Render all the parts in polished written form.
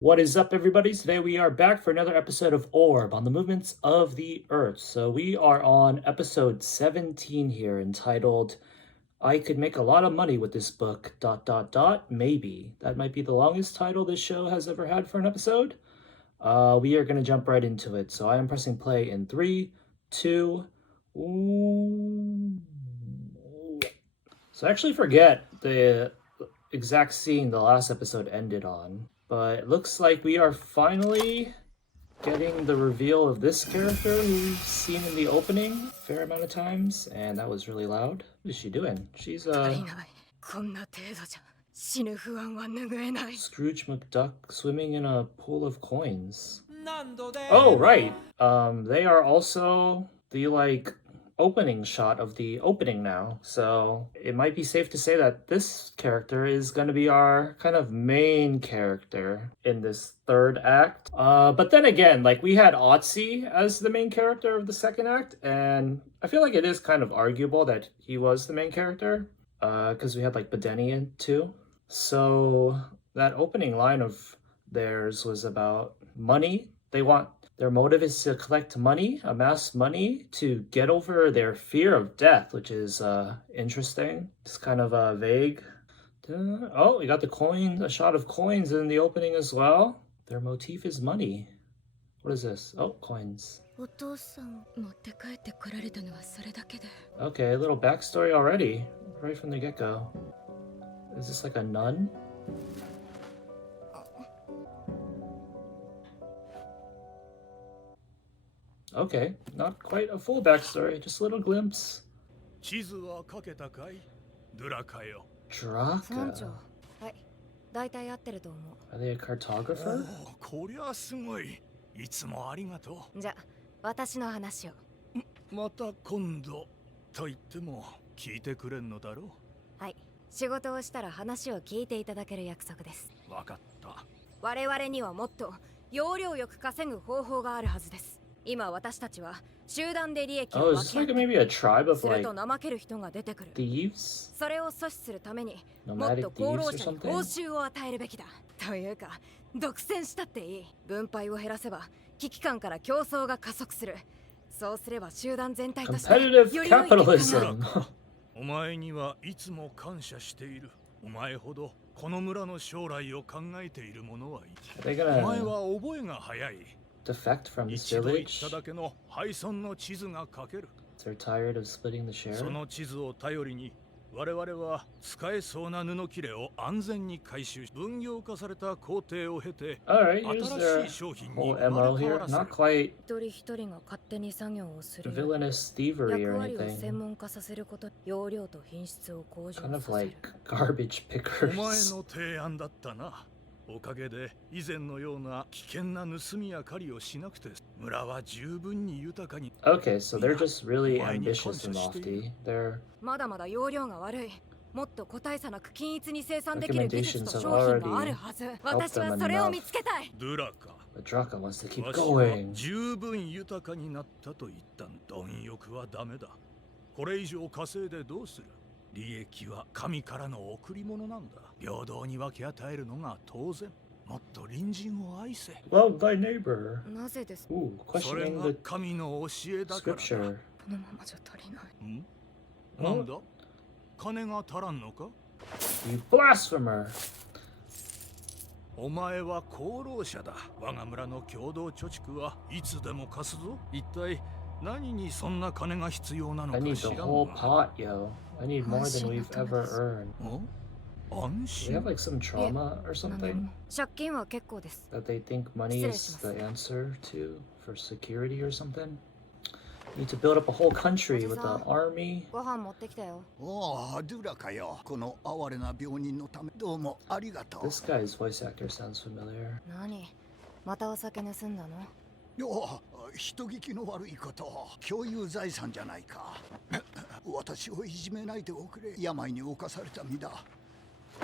What is up, everybody? Today we are back for another episode of Orb on the movements of the Earth. So we are on episode 17 here, entitled I Could Make a Lot of Money with This Book, maybe. That might be the longest title this show has ever had for an episode. We are going to jump right into it. So I am pressing play in 3, 2, So I actually forget the exact scene the last episode ended on. But it looks like we are finally getting the reveal of this character we've seen in the opening a fair amount of times, and that was really loud. What is she doing? She's Scrooge McDuck swimming in a pool of coins. Oh, right. They are also the opening shot of the opening now. So it might be safe to say that this character is going to be our kind of main character in this third act. But then again, we had Otzi as the main character of the second act, and I feel like it is kind of arguable that he was the main character, because we had Bedeni in too. So that opening line of theirs was about money. Their motive is to collect money, amass money to get over their fear of death, which is interesting. It's kind of vague. Oh, we got a shot of coins in the opening as well. Their motif is money. What is this? Oh, coins. Okay, a little backstory already, right from the get-go. Is this like a nun? Okay, not quite a full backstory, just a little glimpse. Draka. Are they a cartographer? こりゃすごい。いつもありがとう。じゃ、私の話を。また今度と言っても聞いてくれんのだろう。はい。仕事をしたら話を聞いていただける約束です。わかった。我々にはもっと要領よく稼ぐ方法があるはずです。今私たちは集団で利益を分け合って、すると怠ける人が出てくる。thieves? それを阻止するためにもっと功労者に報酬を与えるべきだ。というか、独占したっていい。分配を減らせば危機感から競争が加速する。そうすれば集団全体としてより良い結果が。お前にはいつも感謝している。お前ほどこの村の将来を考えている者はいない。お前は覚えが早い。defect from this village? They're tired of splitting the share? その地図を頼りに我々は使えそうな布切れを安全に回収し分業化された工程を経て Alright, here's their whole MO here. Not quite 一人一人が勝手に作業をする villainous thievery or 役割を anything. 専門化させること容量と品質を向上 Kind of させる like garbage お前 pickers. の提案だったなおかげで以前のような危険な盗みや狩りをしなくて村は十分に豊かに Okay, so they're just really ambitious and lofty. Their まだまだ容量が悪いもっと個体差なく均一に生産できる技術と商品があるはず私はそれを見つけたいドゥラカ but Draka wants to keep going. 十分豊かになったと言ったん貪欲はダメだこれ以上稼いでどうする利益は神からの贈り物なんだ平等に分け与えるのが当然もっと隣人を愛せ Love thy neighbor. なぜです Ooh, それ questioning が the 神の教えだからだ scripture. このままじゃ足りないなんだ金が足らんのか You blasphemer. お前は功労者だ我が村の共同貯蓄はいつでも貸すぞ一体何にそんな金が必要なの I か need 知 the らん whole が pot, yo. I need more than we've ever earned. 安 Do they 心 have some trauma or something 借金は結構です that they think money is the answer to for security or something? Need to build up a whole country with an army. ご飯持ってきたよおお、ドゥラかよ。この哀れな病人のため、どうもありがとう。This guy's voice actor sounds familiar. 何またお酒盗んだのよ、人聞きの悪いこと、共有財産じゃないか。私をいじめないでおくれ。病に侵された身だ。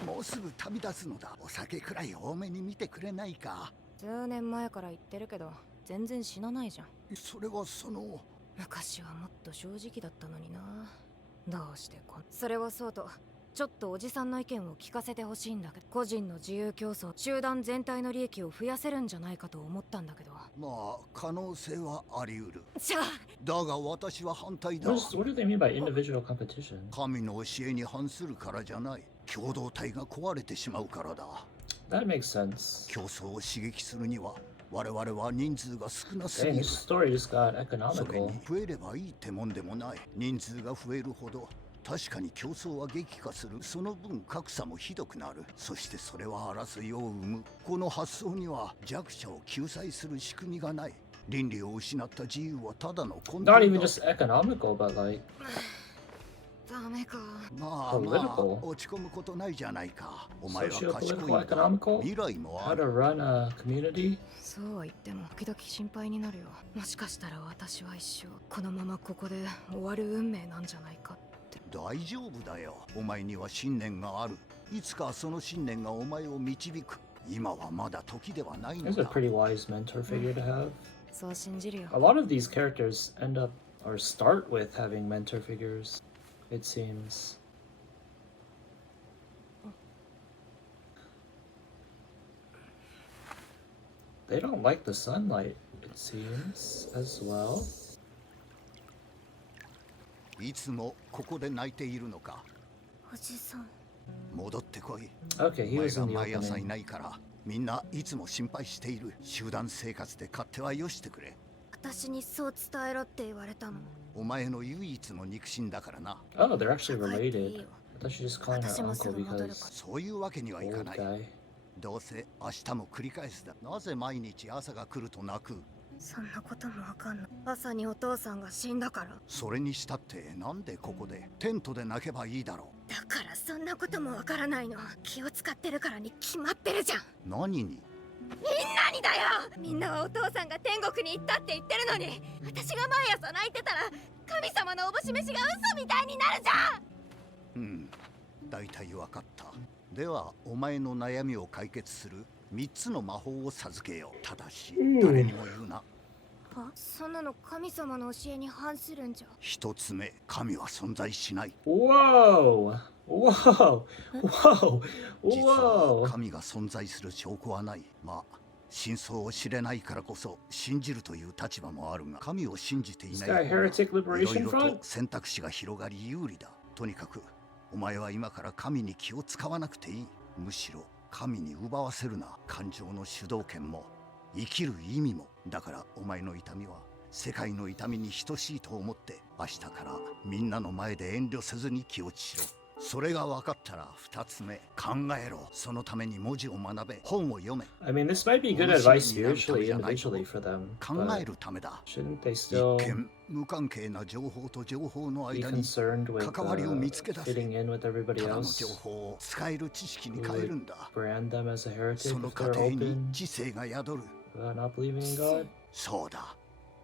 もうすぐ旅立つのだ。お酒くらい多めに見てくれないか。数年前から言ってるけど全然死なないじゃんそれはその昔はもっと正直だったのになどうしてそれはそうとちょっとおじさんの意見を聞かせてほしいんだけど、個人の自由競争、集団全体の利益を増やせるんじゃないかと思ったんだけど。まあ可能性はあり得る。じゃあだが私は反対だ。 What do they mean by individual competition? 神の教えに反するからじゃない。共同体が壊れてしまうからだ。That makes sense. 競争を刺激するには我々は人数が少なす Dang, ぎ this る。 story just got それ economical. に増えればいいってもんでもない。人数が増えるほど確かに競争は激化する。その分格差もひどくなる。そしてそれは争いを生む。この発想には弱者を救済する仕組みがない。倫理を失った自由はただのコントロ Not ー even ル。 just economical, but like ダメか。まあまあ political. 落ち込むことないじゃないか。お前は賢い Socio-political, んだ。 economical? 未来もあ How る。 to run a community? そうは言っても時々心配になるよ。もしかしたら私は一生このままここで終わる運命なんじゃないかって。大丈夫だよ。お前には信念がある。いつかその信念がお前を導く。今はまだ時ではないの There's a だ。 pretty wise mentor figure to have. そう信じるよ。 A lot of these characters end up or start with having mentor figures, it seems. They don't like the sunlight, it seems, as well. いつもここで泣いているのか。おじさん。戻ってこい。 Okay, お he 前 was が in the 毎朝い opening. ないからみんないつも心配している。集団生活で勝手はよしてくれ。私にそう伝えろって言われたの。お前の唯一の肉親だからな。 Oh, they're actually 帰っていい related. よ。 I thought she was calling her 私もす uncle ぐ戻る because かそういうわけにはいか old ない。 guy. どうせ明日も繰り返すだ。なぜ毎日朝が来ると泣く。そんなこともわかんない。朝にお父さんが死んだから。それにしたってなんでここでテントで泣けばいいだろだからそんなこともわからないの。気を使ってるからに決まってるじゃん。う。何に。みんなにだよ。みんなはお父さんが天国に行ったって言ってるのに、私が毎朝泣いてたら神様のおぼし飯が嘘みたいになるじゃん。うん、大体わかった。ではお前の悩みを解決する3つの魔法を授けよう。ただし誰にも言うな。そんなの神様の教えに反するんじゃ。1つ目、神は存在しない。 Whoa! Whoa! Whoa! 実は Whoa! 神が存在する証拠はない。まあ真相を知れないからこそ信じるという立場もあるが、神を信じてい This ない guy 方が Heretic いろい Liberation ろと Front? 選択肢が広がり有利だ。とにかくお前は今から神に気を使わなくていい。むしろ神に奪わせるな。感情の主導権も生きる意味も。だからお前の痛みは世界の痛みに等しいと思って、明日からみんなの前で遠慮せずに気落ちしろ。それが分かったら2つ目、考えろ。そのために文字を学べ、本を読め。 I mean, this might be good advice spiritually, individually for them, 考え but るためだ。 shouldn't they 一 still 見無関係な情報と情報の be 間に concerned with 関わりを見つけ出せ。 fitting in with everybody ただの情 else? 報を使える知識に変えるんだ。 Brand them as a そ heretic の if 過 they're 程に open 知性が宿る。 about not believing in God? そうだ。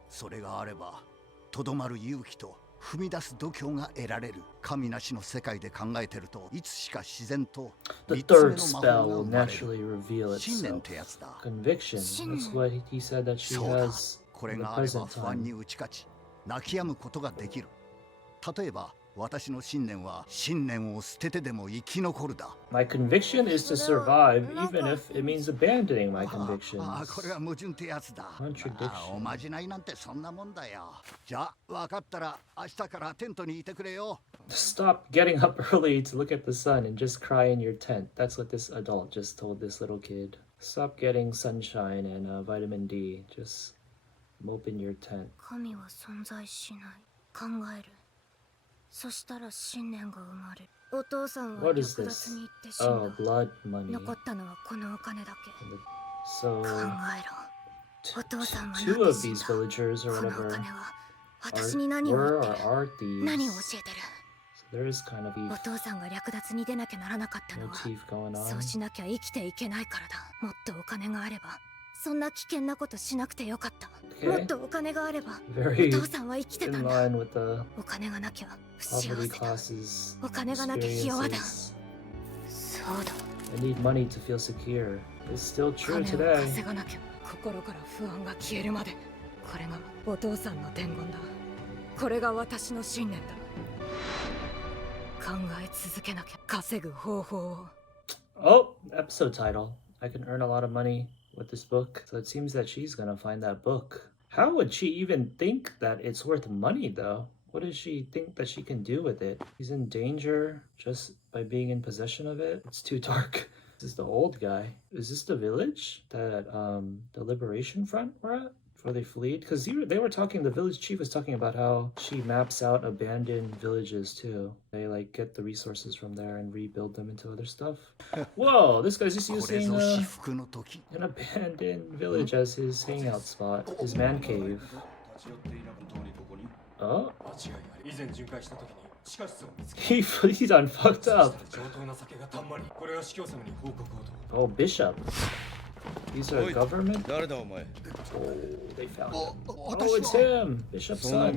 それがあればとどまる勇気と踏み出す度胸が得られる。神なしの世界で考えてるといつしか自然と The 三つ目 third の魔 spell 法が will 生まれる。 naturally reveal 信念っ itself. てやつだ。 Conviction. That's what he said that she そうだ。 has こ in れ the があれば present 不安 time. に打ち勝ち泣き止むことができる。例えば私の信念は信念を捨ててでも生き残るだ。 My conviction is to survive even if it means abandoning my convictions. これは矛盾ってやつだ。 Contradiction. おまじないなんてそんなもんだよ。じゃあ分かったら明日からテントにいてくれよ。 Stop getting up early to look at the sun and just cry in your tent. That's what this adult just told this little kid. Stop getting sunshine and vitamin D. Just mope in your tent. 神は存在しない。考える。そしたら信念が生まれる。お父さんは What 略 is 奪 this? に行って死ん Oh, だ。 blood money. 残ったのはこのお金だけ。 So 考えろ。お父さんは two なんで of 死ん these だ。 villagers or このお whatever 金は are, 私に何を were 言っ or てる。 are 何を thieves. 教えてる。 So there is kind of お a 父さんが略奪に出なきゃならなかったのは motif going そう on. しなきゃ生きていけないからだ。もっとお金があればそんな危険なことしなくてよかった。 Okay. もっとお金があれば Very お父さんは生きてた in んだ。 line with the お金がなきゃ不幸 poverty せだ。 classes お金がなきゃひ弱だ。 experiences. そうだ。 I need money to feel secure. It's still true 金を today. 稼がなきゃ。心から不安が消えるまで。これがお父さんの伝言だ。これが私の信念だ。考え続けなきゃ。稼ぐ方法を。 Oh, episode title. I can earn a lot of money with this book. So it seems that she's gonna find that book. How would she even think that it's worth money though? What does she think that she can do with it? He's in danger just by being in possession of it? It's too dark. This is the old guy. Is this the village that the Liberation Front were at before they fled? Because they were talking, the village chief was talking about how she maps out abandoned villages too. They like get the resources from there and rebuild them into other stuff. Whoa, this guy's just using an abandoned village as his hangout spot, his man cave. Oh, he done fucked up. Oh, Bishop. These are government? Oh, they found him. Oh, it's him! Bishop's son.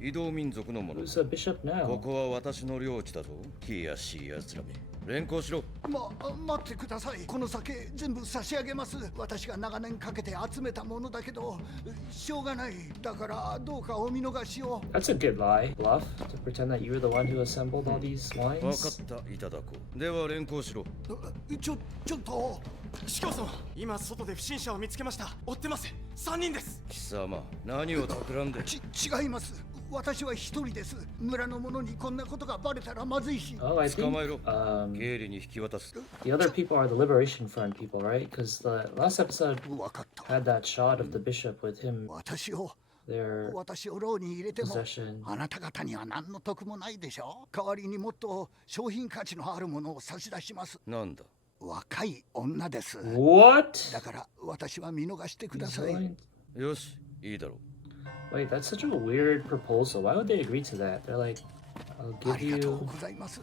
Who's a bishop now? 待ってください。この酒全部差し上げます。私が長年かけて集めたものだけど、しょうがない。だからどうかお見逃しを。That's a good lie, bluff, to pretend that you were the one who assembled all these wines. 分かった、いただこう。では連行しろ。ちょっと。司教様、今外で不審者を見つけました。追ってます。3人です。貴様、何を企んで。違います。私は一人です。村の者にこんなことがバレたらまずいし。Oh, I think the other people are the Liberation Front people, right? Because the last episode had that shot of the bishop with him. Their 私を牢に入れても possession. あなた方には何の得もないでしょ。代わりにもっと商品価値のあるものを差し出します。なんだ。若い女です。What? だから私は見逃してください。よし、いいだろう。Wait, that's such a weird proposal. Why would they agree to that? They're like, I'll give you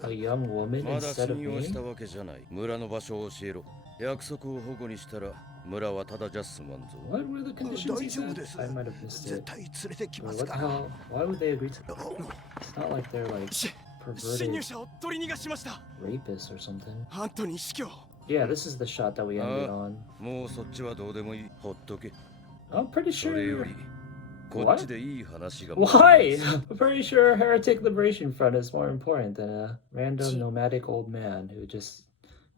a young woman まだ instead 信 of 用 me? したわけじゃない。村の場所を教えろ。約束を保護にしたら村はただじゃ済まんぞ。What were the conditions he said? I might have missed it. What the hell? Why would they agree to that? It's not like they're like 侵 perverted 入者を取り逃がしました。 rapists or something. アントニー司教。 Yeah, this is the shot that we ended on. もうそっちはどうでもいい。ほっとけ。 I'm pretty それよ sure. りこっちでいい話が。 Why? I'm pretty sure Heretic Liberation Front is more important than a random nomadic old man who just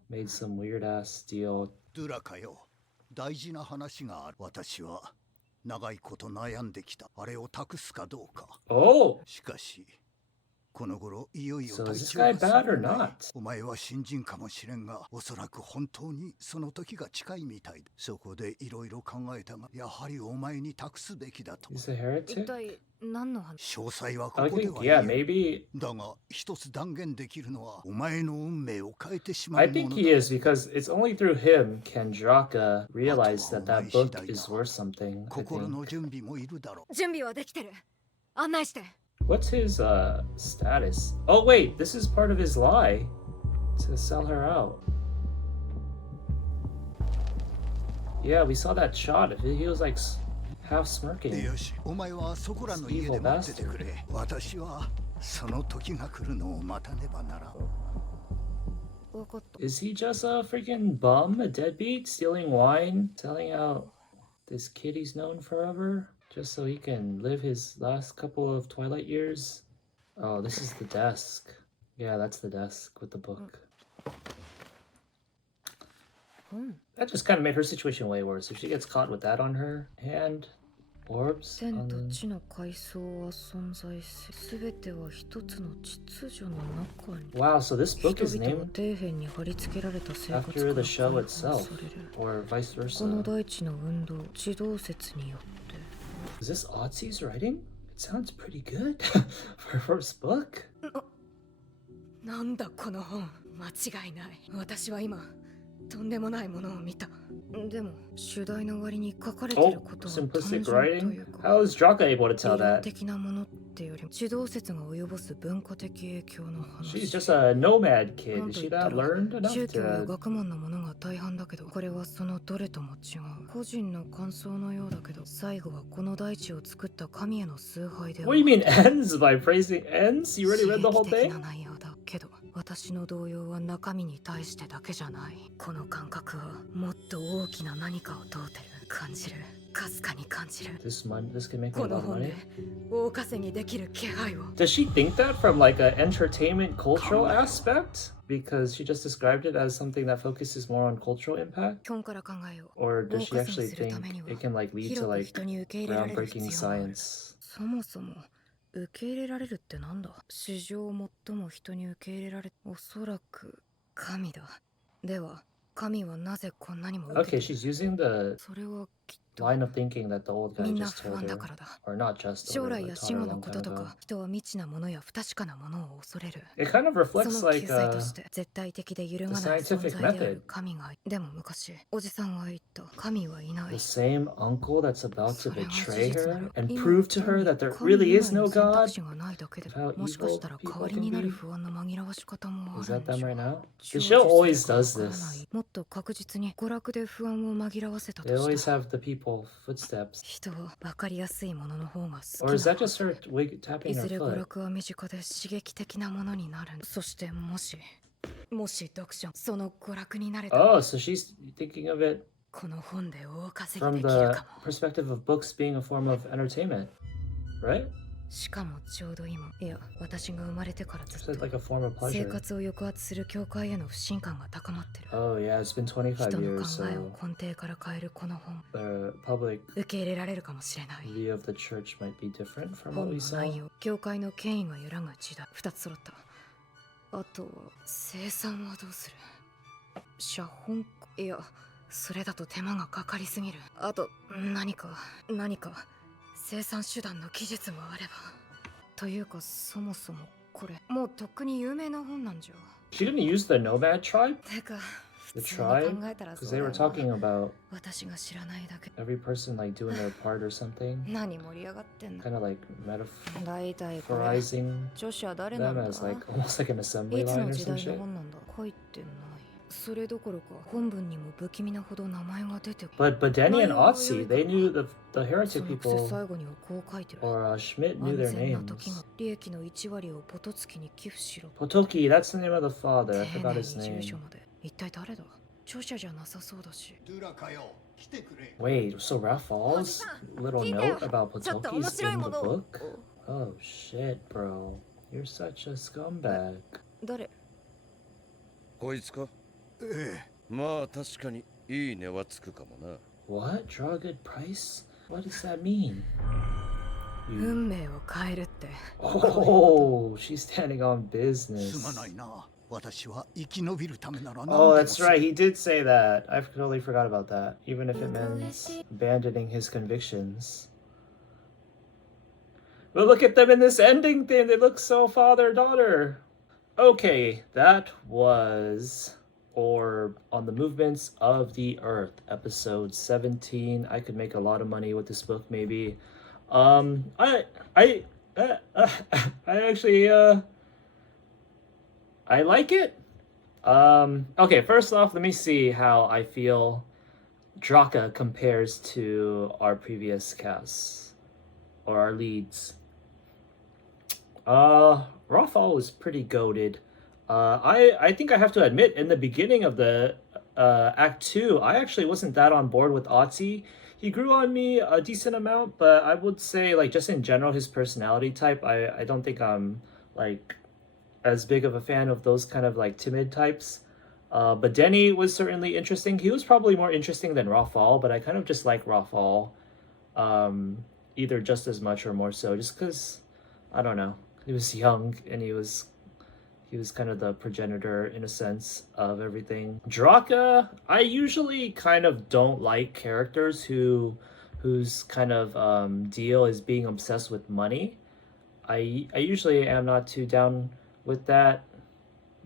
made some weird ass deal. ドゥラかよ。大事な話がある。私は長いこと悩んできた。あれを託すかどうか。Oh! しかし、この頃いよいよ So 体 is this 調 guy が bad or not? お前は新人かもしれんが、おそらく本当にその時が近いみたいだ。そこでいろいろ考えたが、やはりお前に託すべきだと。 He's a heretic? 一体何の話？詳細はこ I こで think, は yeah, 言えん。 maybe. だが一つ断言できるのはお前の運命を変えてしま I うも think の he だ。 is because it's only through him can Draka realize that that book is worth something. I 心 think. の準備もいるだろう。準備はできてる。案内して。 What's his status? Oh wait, this is part of his lie to sell her out. Yeah, we saw that shot. He was like half smirking. よし、お前はそこらの家で待っててくれ。私はその時が来るのを待たねばならん。分かった。 Is he just a freaking bum, a deadbeat, stealing wine, selling out this kid he's known forever, just so he can live his last couple of Twilight years? Oh, this is the desk. Yeah, that's the desk with the book. That just kind of made her situation way worse. If she gets caught with that on her hand, orbs. 天と地の階層は存在せ、すべては一つの秩序の中に。 Wow, so this book is 人々は named 底辺に貼り付けられた生活か after ら the 解 show 放 itself, される。 or vice この versa. 大地の運動、地動説によって。 Is this Otzi's writing? It sounds pretty good for a first book. なんだこの本。間違いない。私は今とんでもないものを見た。でも主題の割に書かれている Oh, ことは単 simplistic 純とい writing? うか。 How is Draka able to 理 tell 論 that? 的なものってよりも地動説が及ぼす文化的影響の話。 She's just a nomad な kid. ん Is と she 言った not ら learned enough 宗教や to... 学問のものが大半だけど、これはそのどれとも違う。個人の感想のようだけど、最後はこの大地を作った神への崇拝である。 What do you mean ends by praising ends? You already read the whole 刺激的 thing? な内容だけど、私の動揺は中身に対してだけじゃない。この感覚はもっと大きな何かを問うてる。感じる。かすかに感じる。This can make me a こ lot の of 本 money. で大稼ぎできる気配を。 Does she think that from like an entertainment cultural aspect? Because she just described it as something that focuses more on cultural impact? 基本から考えよう。 Or does she 大稼 actually ぎするた think めには it can like lead to 広く like 人に受け入れられる必 groundbreaking 要がある。 science? そもそも受け入れられるってなんだ。史上最も人に受け入れられ、おそらく神だ。では神はなぜこんなにも受 Okay, けて she's using the それはきっと line of thinking that the old guy みんな just 不 told 安だ her. からだ。 Or not just 将 told her, 来 but や taught 死 her 後 a の long こ time とと ago. か人は未知なものや不確かなものを恐れる。 It kind of そ reflects の like 救済として絶対的で揺るがない the scientific 存在であ method. る神がい。でも昔おじさんは言った。神はいな the い。 same uncle that's about to それが事 betray 実な her ら and 今 prove は to 単 her に that there 神 really 以 is 外 no の選 God? 択肢がないだけで How もしかしたら evil 代わ people りに can なる be? 不安の紛らわし方もあ Is るん that でし them ょ right now? う。 The 正 show 直 always かわ does からない this. もっと確実に娯楽で不安を紛らわせた They とし always たら have the people footsteps. 人は分かりやすいものの方が好 Or is きな that は just ず。 her tapping い her ずれ娯 foot? 楽は身近で刺激的なものになる。そしてもし読書その娯楽になれたら Oh, so she's thinking of it この本で大稼ぎ from できる the かも。 perspective of books being a form of entertainment, right? しかもちょうど今、いや私が生まれてからず It's っと like a form of 生 pleasure. 活を抑圧する教会への不信感が高まってる。 Oh yeah, it's been 25人の years, 考えを so 根底から変えるこの本、 the public 受け入れられるかもしれない。 view of the church might be different from what 本 we の saw. 内容、教会の権威が揺らぐ時代、2つ揃った。あとは生産はどうする。写本か、いやそれだと手間がかかりすぎる。あと何か生産手段の技術もあれば。というかそもそもこれもうとっくに有名な本なんじゃ。 She didn't use the nomad tribe? てか The 普通に tribe? 考えたら Because そう they だ were よな。 talking about 私が知らないだけ。 every person like doing their part or something. 何盛り上がってんの。 Kind of like 大体これ metaphorizing 著者誰なん them だ。 as like almost like an い assembly つ line の or 時 some 代の shit. 本なんだ。書いてない。それどころか本文にも不気味なほど名前が出てくる。 But Denny and Otzi, they knew the そ heretic のくせ people, 最後にはこう書いてる。 or Schmidt knew 安 their 全な時 names. が利益の1割をポトツキに寄付しろ。 Potoki, that's the name of the father. I 丁 forgot 寧 his に住 name. 所まで。一体誰だ。著者じゃなさそうだし。ドゥラかよ来てくれ Wait, so Rafal's little note about ちょっと Potoki's 面白い in も the のを。 book? Oh shit, bro. You're such a scumbag. 誰。こいつか。ええまあ確かにいい値はつくかもな。 What? Draw a good price? What does that mean? You... 運命を変えるって。 Oh, she's standing on すまな business. いな私は生き延びるためなら何で Oh, も that's する right. He did say that. I totally forgot about that. Even if it means abandoning his convictions. But look at them in this ending thing. They look so father-daughter. Okay, that was Orb on the Movements of the Earth, episode 17. I could make a lot of money with this book, maybe. I actually, I like it. Okay, first off, let me see how I feel Draka compares to our previous casts or our leads. Rothal was pretty goated. I think I have to admit, in the beginning of the Act 2, I actually wasn't that on board with Otzi. He grew on me a decent amount, but I would say, like, just in general, his personality type, I don't think I'm, like, as big of a fan of those kind of, like, timid types. But Denny was certainly interesting. He was probably more interesting than Rothal, but I kind of just like Rothal, either just as much or more so, just because, I don't know, he was young and he was kind of the progenitor in a sense of everything. Draka, I usually kind of don't like characters whose kind of deal is being obsessed with money. I usually am not too down with that.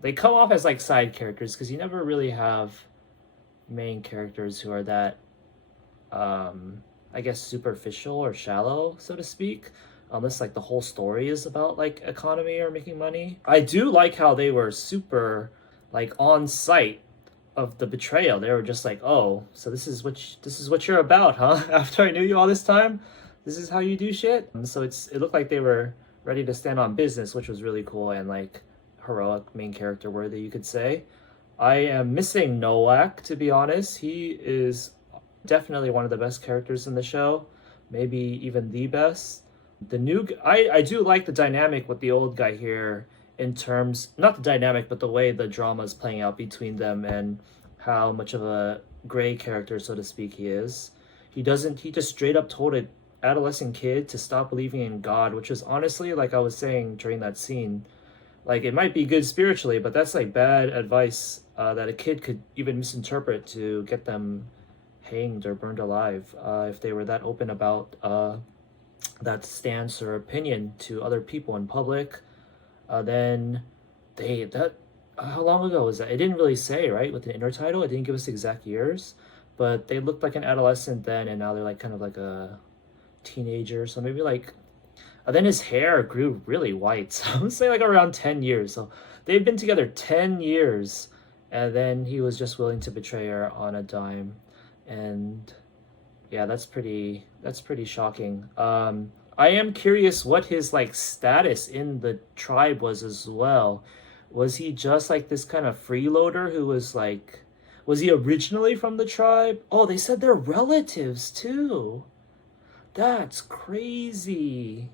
They come off as like side characters because you never really have main characters who are that I guess superficial or shallow, so to speak. Unless like the whole story is about like economy or making money. I do like how they were super like on site of the betrayal. They were just like, oh, so this is what you're about, huh? After I knew you all this time, this is how you do shit. So it looked like they were ready to stand on business, which was really cool and like heroic, main character worthy, you could say. I am missing Nowak, to be honest. He is Definitely one of the best characters in the show, maybe even the best. The new I do like the dynamic with the old guy here, in terms, not the dynamic, but the way the drama is playing out between them and how much of a gray character, so to speak, he is. He just straight up told an adolescent kid to stop believing in God, which is honestly, like I was saying during that scene, like it might be good spiritually, but that's like bad advice that a kid could even misinterpret to get them hanged or burned alive if they were that open about that stance or opinion to other people in public. Then how long ago was that? It didn't really say, right? With the intertitle, it didn't give us exact years, but they looked like an adolescent then, and now they're like kind of like a teenager. So maybe like, then his hair grew really white. So I would say like around 10 years. So they've been together 10 years, and then he was just willing to betray her on a dime. And yeah, that's pretty shocking. I am curious what his like status in the tribe was as well. Was he just like this kind of freeloader who was like, was he originally from the tribe? Oh, they said they're relatives too. That's crazy.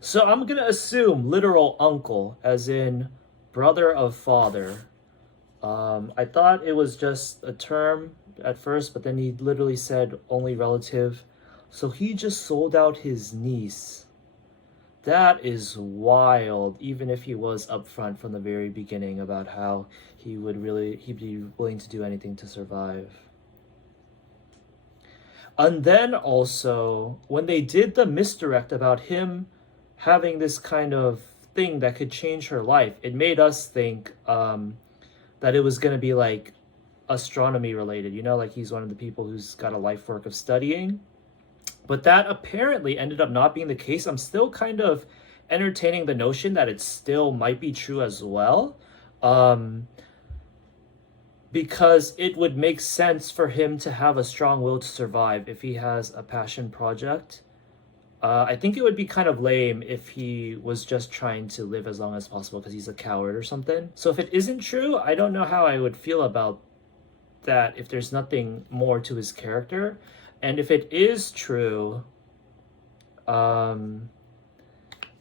So I'm gonna assume literal uncle, as in brother of father. I thought it was just a term at first, but then he literally said only relative. So he just sold out his niece. That is wild, even if he was upfront from the very beginning about how he'd be willing to do anything to survive. And then also, when they did the misdirect about him having this kind of thing that could change her life, it made us think that it was going to be like astronomy related, like he's one of the people who's got a life work of studying. But that apparently ended up not being the case. I'm still kind of entertaining the notion that it still might be true as well. Because it would make sense for him to have a strong will to survive if he has a passion project. I think it would be kind of lame if he was just trying to live as long as possible because he's a coward or something. So if it isn't true, I don't know how I would feel about that if there's nothing more to his character. And if it is true, what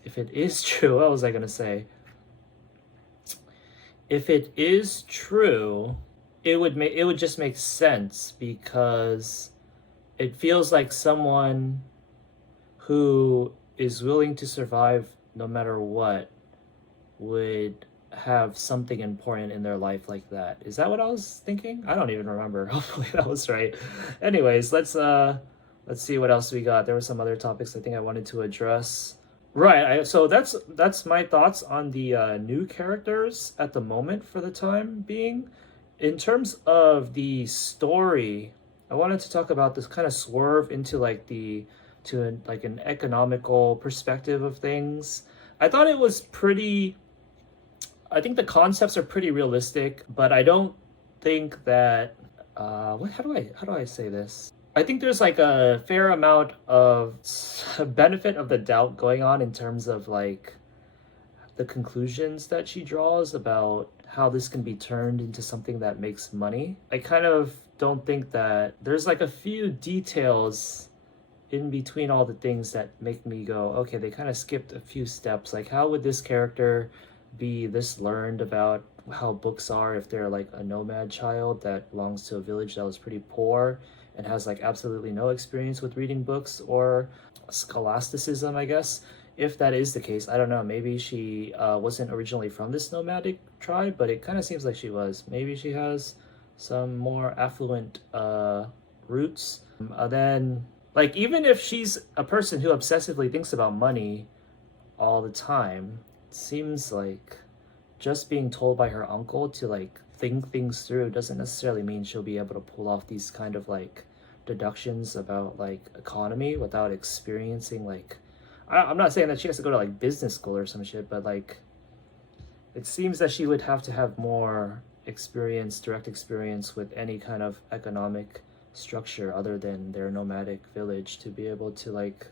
was I gonna say? If it is true, it would just make sense, because it feels like someone who is willing to survive no matter what would have something important in their life like that. Is that what I was thinking? I don't even remember. Hopefully that was right. Anyways, let's see what else we got. There were some other topics I think I wanted to address. Right, so that's my thoughts on the new characters at the moment for the time being. In terms of the story, I wanted to talk about this kind of swerve into like an economical perspective of things. I thought it was I think the concepts are pretty realistic, but I don't think that how do I say this? I think there's like a fair amount of benefit of the doubt going on in terms of like the conclusions that she draws about how this can be turned into something that makes money. I kind of don't think that there's like a few details in between all the things that make me go, okay, they kind of skipped a few steps. Like, how would this character be this learned about how books are if they're like a nomad child that belongs to a village that was pretty poor and has like absolutely no experience with reading books or scholasticism, I guess. If that is the case, I don't know, maybe she wasn't originally from this nomadic tribe, but it kind of seems like she was. Maybe she has some more affluent roots. Then, like, even if she's a person who obsessively thinks about money all the time, it seems like just being told by her uncle to like think things through doesn't necessarily mean she'll be able to pull off these kind of like deductions about like economy without experiencing like, I'm not saying that she has to go to like business school or some shit, but like it seems that she would have to have more direct experience with any kind of economic structure other than their nomadic village to be able to like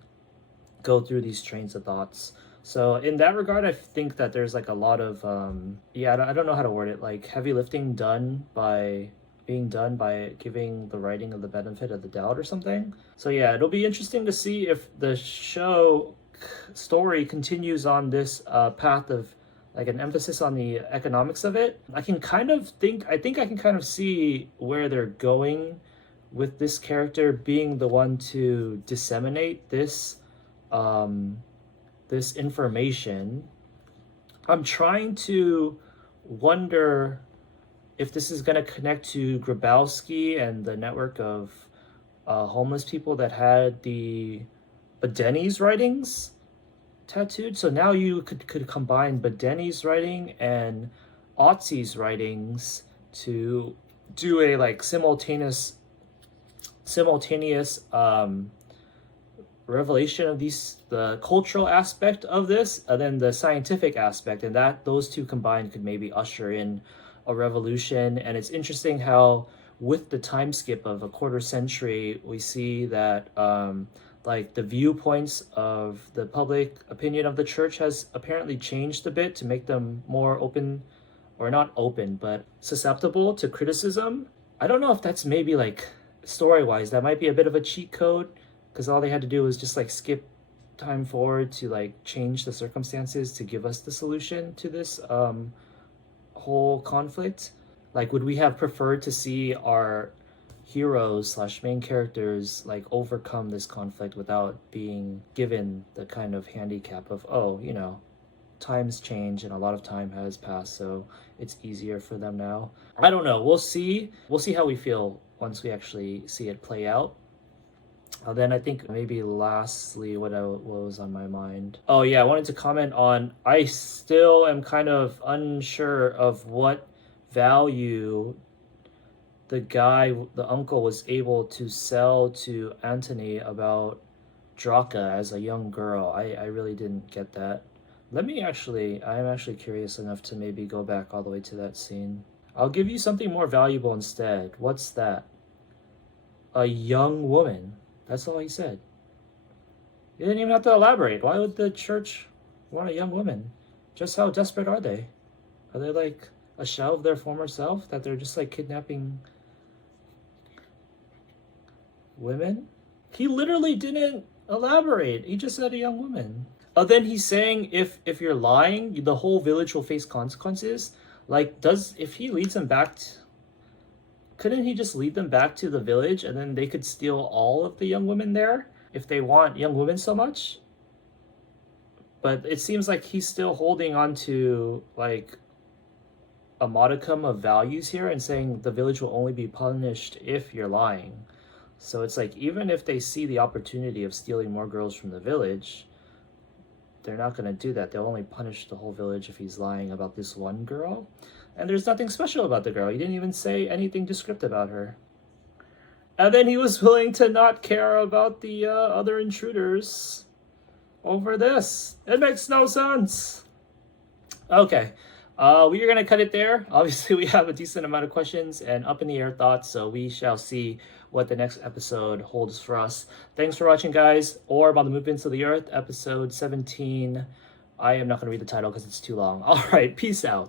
go through these trains of thoughts. So in that regard, I think that there's like a lot of I don't know how to word it, like heavy lifting done by being done by giving the writing of the benefit of the doubt or something. So yeah, it'll be interesting to see if the show story continues on this path of like an emphasis on the economics of it. I think I can kind of see where they're going with this character being the one to disseminate this this information. I'm trying to wonder if this is going to connect to Grabowski and the network of homeless people that had the Badeni's writings tattooed. So now you could combine Badeni's writing and Otzi's writings to do a like simultaneous revelation of the cultural aspect of this, and then the scientific aspect, and that those two combined could maybe usher in a revolution. And it's interesting how with the time skip of a quarter century, we see that like the viewpoints of the public opinion of the church has apparently changed a bit to make them more open, or not open, but susceptible to criticism. I don't know if that's maybe like story-wise, that might be a bit of a cheat code, because all they had to do was just like skip time forward to like change the circumstances to give us the solution to this whole conflict. Like, would we have preferred to see our heroes / main characters like overcome this conflict without being given the kind of handicap of, oh, you know, times change and a lot of time has passed, so it's easier for them now? I don't know. We'll see how we feel once we actually see it play out. Then I think maybe lastly, what was on my mind. Oh yeah, I wanted to comment on, I still am kind of unsure of what value the uncle was able to sell to Antony about Draka as a young girl. I really didn't get that. I'm actually curious enough to maybe go back all the way to that scene. I'll give you something more valuable instead. What's that? A young woman. That's all he said. He didn't even have to elaborate. Why would the church want a young woman? Just how desperate are they? Are they like a shell of their former self, that they're just like kidnapping women? He literally didn't elaborate. He just said a young woman. Then he's saying if you're lying, the whole village will face consequences. Like, if he leads them back couldn't he just lead them back to the village and then they could steal all of the young women there if they want young women so much? But it seems like he's still holding on to like a modicum of values here and saying the village will only be punished if you're lying. So it's like, even if they see the opportunity of stealing more girls from the village, they're not going to do that. They'll only punish the whole village if he's lying about this one girl. And there's nothing special about the girl. He didn't even say anything descriptive about her. And then he was willing to not care about the other intruders over this. It makes no sense. Okay. We are going to cut it there. Obviously, we have a decent amount of questions and up in the air thoughts, so we shall see what the next episode holds for us. Thanks for watching, guys. Orb on the Movements of the Earth, episode 17. I am not going to read the title because it's too long. All right, peace out.